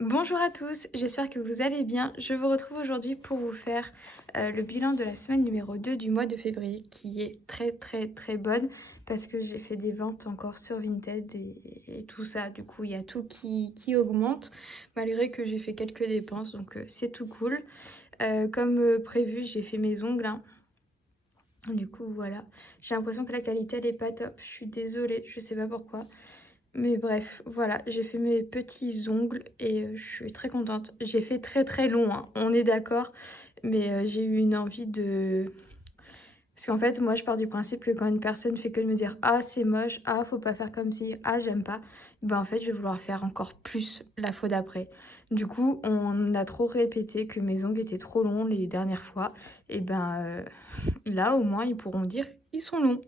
Bonjour à tous, j'espère que vous allez bien. Je vous retrouve aujourd'hui pour vous faire le bilan de la semaine numéro 2 du mois de février qui est très bonne parce que j'ai fait des ventes encore sur Vinted et tout ça. Du coup, il y a tout qui augmente malgré que j'ai fait quelques dépenses, donc c'est tout cool. Comme prévu, j'ai fait mes ongles, hein. Du coup, voilà. J'ai l'impression que la qualité, elle est pas top. Je suis désolée, je sais pas pourquoi. Mais bref, voilà, j'ai fait mes petits ongles et je suis très contente. J'ai fait très long, hein, on est d'accord. Mais j'ai eu une envie de... Parce qu'en fait, moi, je pars du principe que quand une personne fait que de me dire «Ah, c'est moche, ah, faut pas faire comme ci, ah, j'aime pas», ben en fait, je vais vouloir faire encore plus la fois d'après. Du coup, on a trop répété que mes ongles étaient trop longs les dernières fois. Et ben là, au moins, ils pourront dire «Ils sont longs».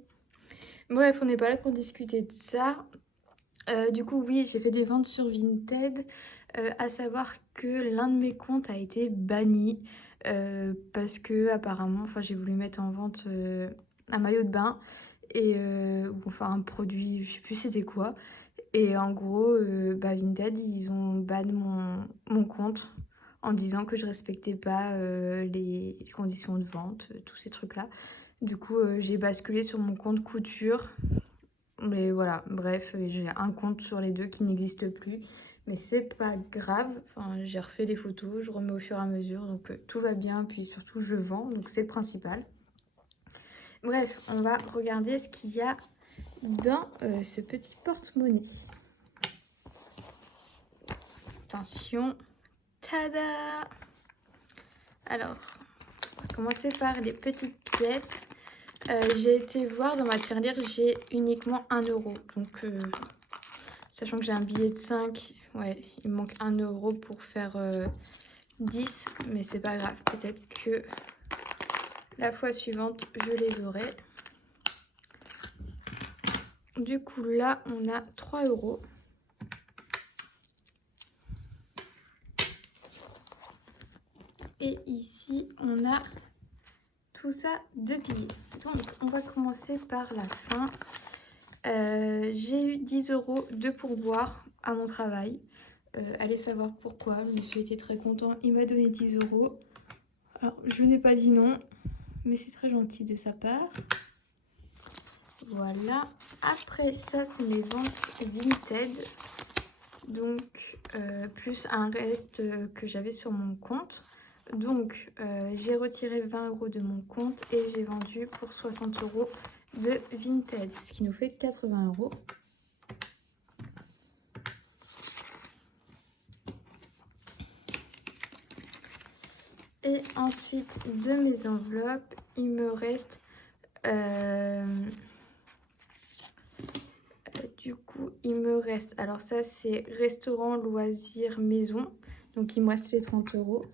Bref, on n'est pas là pour discuter de ça. Du coup, oui, j'ai fait des ventes sur Vinted, à savoir que l'un de mes comptes a été banni, parce que apparemment, enfin, j'ai voulu mettre en vente, un maillot de bain et ou enfin un produit, je sais plus c'était quoi et en gros, bah, Vinted, ils ont ban mon compte en disant que je respectais pas, les conditions de vente, tous ces trucs-là. Du coup, j'ai basculé sur mon compte couture mais voilà, bref, j'ai un compte sur les deux qui n'existe plus. Mais c'est pas grave, enfin, j'ai refait les photos, je remets au fur et à mesure, donc tout va bien, puis surtout je vends, donc c'est le principal. Bref, on va regarder ce qu'il y a dans ce petit porte-monnaie. Attention, tada! Alors, on va commencer par les petites pièces. J'ai été voir dans ma tirelire, j'ai uniquement 1 euro, donc sachant que j'ai un billet de 5, ouais, il me manque 1 euro pour faire 10, mais c'est pas grave. Peut-être que la fois suivante, je les aurai. Du coup, là, on a 3 euros. Et ici, on a tout ça de billets. Donc, on va commencer par la fin. J'ai eu 10 euros de pourboire à mon travail. Allez savoir pourquoi. Le monsieur était très content. Il m'a donné 10 euros. Alors, je n'ai pas dit non, mais c'est très gentil de sa part. Voilà. Après ça, c'est mes ventes Vinted. Donc, plus un reste que j'avais sur mon compte. Donc, j'ai retiré 20 euros de mon compte et j'ai vendu pour 60 euros de Vinted, ce qui nous fait 80 euros. Et ensuite, de mes enveloppes, il me reste... du coup, il me reste... Alors ça, c'est restaurant, loisirs, maison. Donc, il me reste les 30 euros.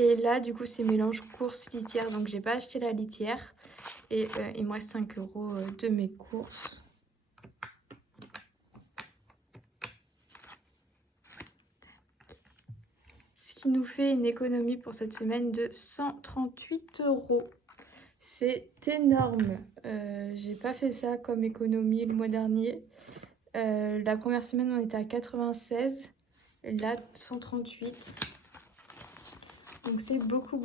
Et là, du coup, c'est mélange courses litière. Donc, j'ai pas acheté la litière. Et il me reste 5 euros de mes courses. Ce qui nous fait une économie pour cette semaine de 138 euros. C'est énorme. J'ai pas fait ça comme économie le mois dernier. La première semaine, on était à 96. Et là, 138. Donc c'est beaucoup.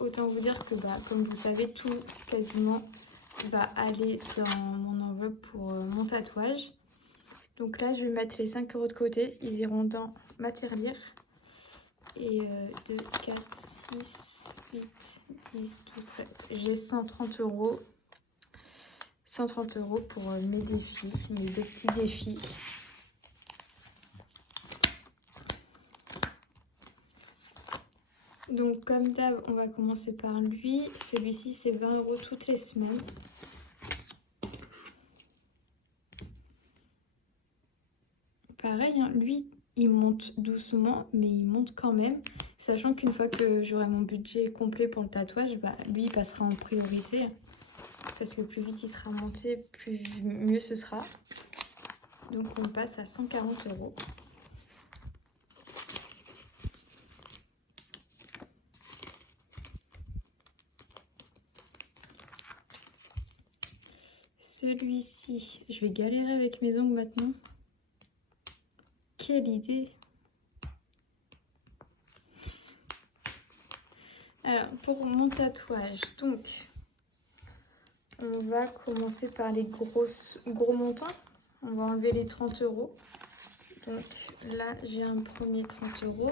Autant vous dire que, bah, comme vous savez, tout quasiment va aller dans mon enveloppe pour mon tatouage. Donc là, je vais mettre les 5 euros de côté. Ils iront dans ma tirelire. Et 2, 4, 6, 8, 10, 12, 13. J'ai 130 euros. 130 euros pour mes défis, mes 2 petits défis. Donc comme d'hab, on va commencer par lui. Celui-ci, c'est 20 euros toutes les semaines. Pareil, hein, lui, il monte doucement, mais il monte quand même. Sachant qu'une fois que j'aurai mon budget complet pour le tatouage, bah, lui, il passera en priorité. Parce que plus vite il sera monté, plus mieux ce sera. Donc on passe à 140 euros. celui-ci, je vais galérer avec mes ongles maintenant. Quelle idée! Alors, pour mon tatouage, donc, on va commencer par les gros montants. On va enlever les 30 €. Donc là, j'ai un premier 30 €.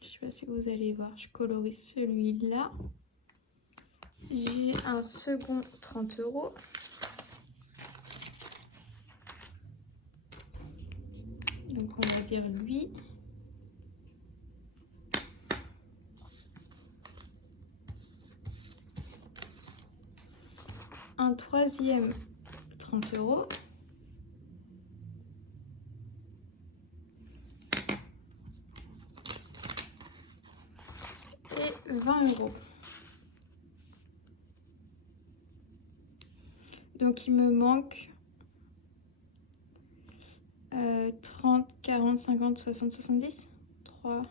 Je sais pas si vous allez voir, je colorie celui-là. J'ai un second 30 €. Donc on va dire lui. Un troisième 30 €. Et 20 €. Donc il me manque 30, 40, 50, 60, 70. 3,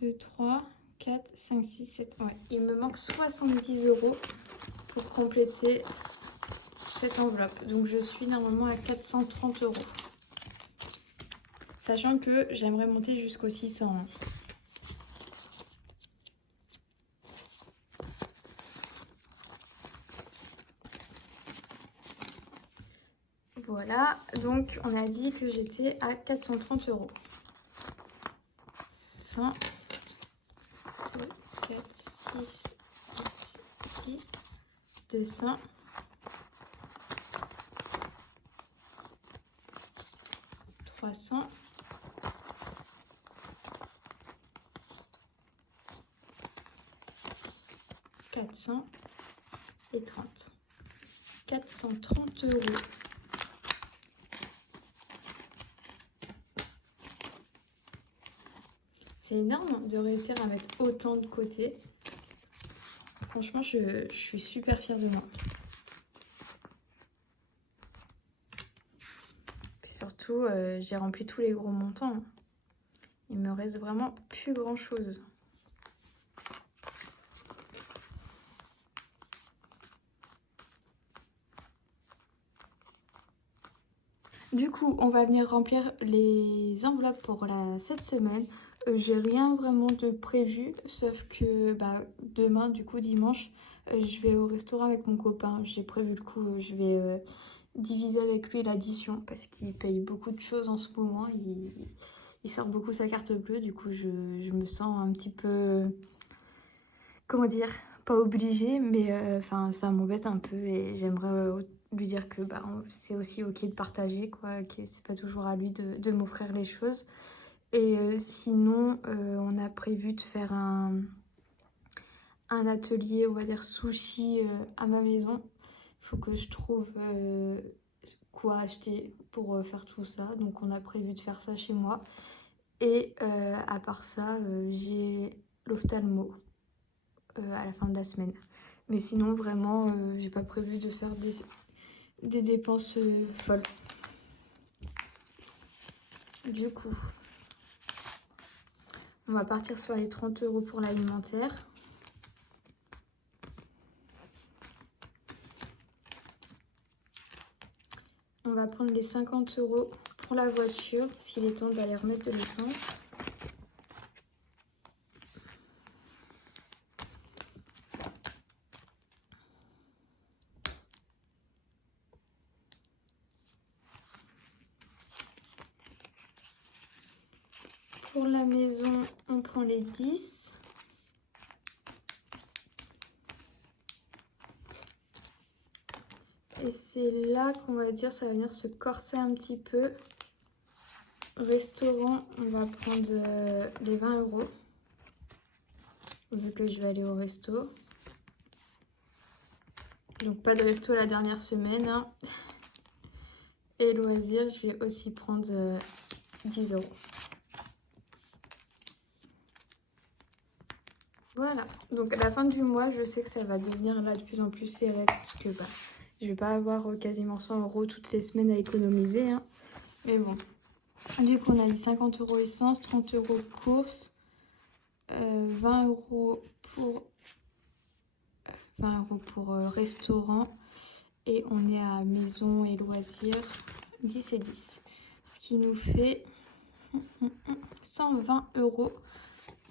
2, 3, 4, 5, 6, 7. Ouais, il me manque 70 € pour compléter cette enveloppe. Donc je suis normalement à 430 €. Sachant que j'aimerais monter jusqu'aux 600 €. Voilà, donc on a dit que j'étais à 430 €. 100, 2, 4, 6, 6, 200, 300, 400 et 30. 430 €. C'est énorme de réussir à mettre autant de côté. Franchement, je suis super fière de moi. Puis surtout, j'ai rempli tous les gros montants. Il me reste vraiment plus grand chose. Du coup, on va venir remplir les enveloppes pour cette semaine. J'ai rien vraiment de prévu, sauf que demain, du coup dimanche, je vais au restaurant avec mon copain. J'ai prévu le coup, je vais diviser avec lui l'addition parce qu'il paye beaucoup de choses en ce moment. Il sort beaucoup sa carte bleue, du coup je me sens un petit peu, comment dire, pas obligée, mais enfin ça m'embête un peu et j'aimerais lui dire que c'est aussi ok de partager, quoi, que c'est pas toujours à lui de m'offrir les choses. Et sinon, on a prévu de faire un atelier, on va dire sushi à ma maison. Il faut que je trouve quoi acheter pour faire tout ça. Donc on a prévu de faire ça chez moi. Et à part ça, j'ai l'ophtalmo à la fin de la semaine. Mais sinon, vraiment, j'ai pas prévu de faire des dépenses folles. Du coup, on va partir sur les 30 € pour l'alimentaire. On va prendre les 50 € pour la voiture, parce qu'il est temps d'aller remettre de l'essence. Pour la maison, on prend les 10. Et c'est là qu'on va dire, ça va venir se corser un petit peu. Restaurant, on va prendre les 20 €, vu que je vais aller au resto. Donc pas de resto la dernière semaine, hein. Et loisirs, je vais aussi prendre 10 €. Voilà, donc à la fin du mois, je sais que ça va devenir là de plus en plus serré parce que je vais pas avoir quasiment 100 € toutes les semaines à économiser, hein. Mais bon, du coup on a dit 50 € essence, 30 € courses, 20 € pour 20 € pour restaurant, et on est à maison et loisirs 10 et 10, ce qui nous fait 120 €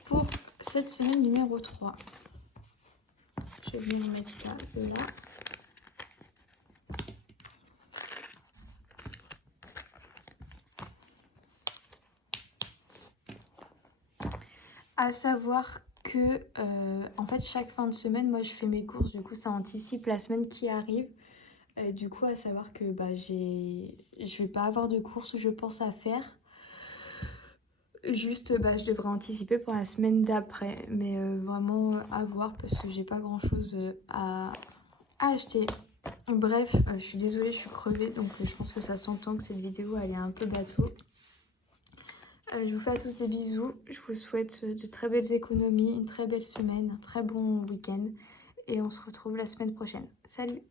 pour cette semaine numéro 3. Je vais venir mettre ça là. À savoir que en fait chaque fin de semaine moi je fais mes courses, du coup ça anticipe la semaine qui arrive. Du coup à savoir que je vais pas avoir de courses je pense à faire. Juste je devrais anticiper pour la semaine d'après, mais vraiment à voir parce que j'ai pas grand chose à acheter. Bref, je suis désolée, je suis crevée, donc je pense que ça s'entend que cette vidéo elle est un peu bateau. Je vous fais à tous des bisous, je vous souhaite de très belles économies, une très belle semaine, un très bon week-end, et on se retrouve la semaine prochaine. Salut!